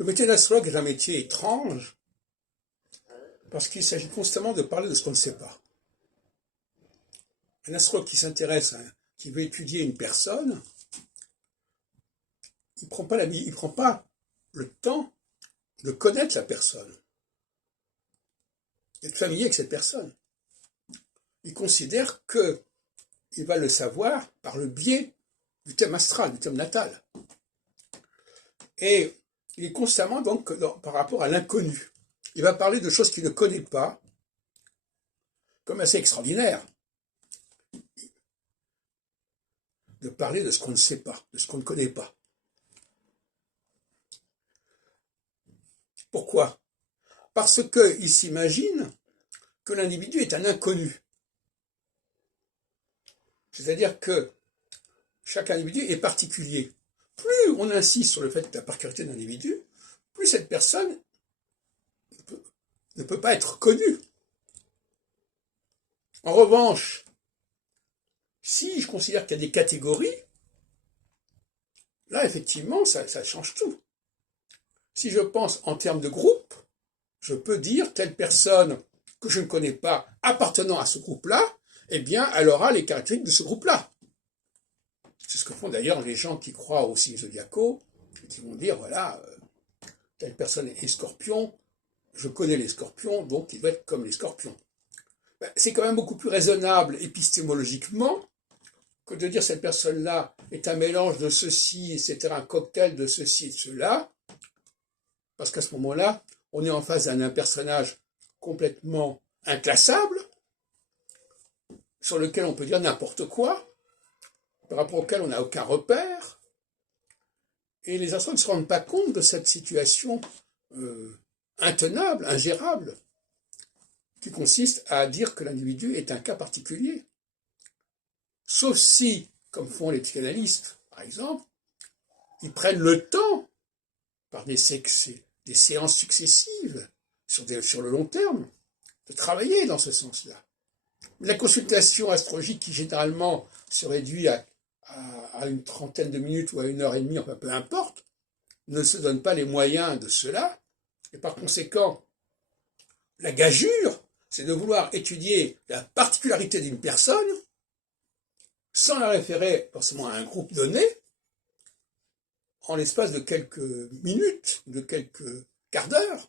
Le métier d'astrologue est un métier étrange parce qu'il s'agit constamment de parler de ce qu'on ne sait pas. Un astrologue qui s'intéresse, qui veut étudier une personne, il prend pas le temps de connaître la personne, d'être familier avec cette personne. Il considère qu'il va le savoir par le biais du thème astral, du thème natal. Et il est constamment donc par rapport à l'inconnu. Il va parler de choses qu'il ne connaît pas, comme assez extraordinaire. De parler de ce qu'on ne sait pas, de ce qu'on ne connaît pas. Pourquoi? Parce qu'il s'imagine que l'individu est un inconnu. C'est-à-dire que chaque individu est particulier. Plus on insiste sur le fait de la particularité d'un individu, plus cette personne ne peut pas être connue. En revanche, si je considère qu'il y a des catégories, là, effectivement, ça change tout. Si je pense en termes de groupe, je peux dire telle personne que je ne connais pas appartenant à ce groupe-là, eh bien, elle aura les caractéristiques de ce groupe-là. C'est ce que font d'ailleurs les gens qui croient aux signes zodiacaux, qui vont dire, voilà, telle personne est scorpion, je connais les scorpions, donc il va être comme les scorpions. C'est quand même beaucoup plus raisonnable épistémologiquement que de dire cette personne-là est un mélange de ceci, etc., un cocktail de ceci et de cela, parce qu'à ce moment-là, on est en face d'un personnage complètement inclassable, sur lequel on peut dire n'importe quoi, par rapport auquel on n'a aucun repère, et les astrologues ne se rendent pas compte de cette situation intenable, ingérable, qui consiste à dire que l'individu est un cas particulier. Sauf si, comme font les psychanalystes, par exemple, ils prennent le temps, par des séances successives, sur le long terme, de travailler dans ce sens-là. La consultation astrologique, qui généralement se réduit à une trentaine de minutes ou à 1 heure et demie, enfin peu importe, ne se donne pas les moyens de cela, et par conséquent, la gageure, c'est de vouloir étudier la particularité d'une personne, sans la référer forcément à un groupe donné, en l'espace de quelques minutes, de quelques quarts d'heure,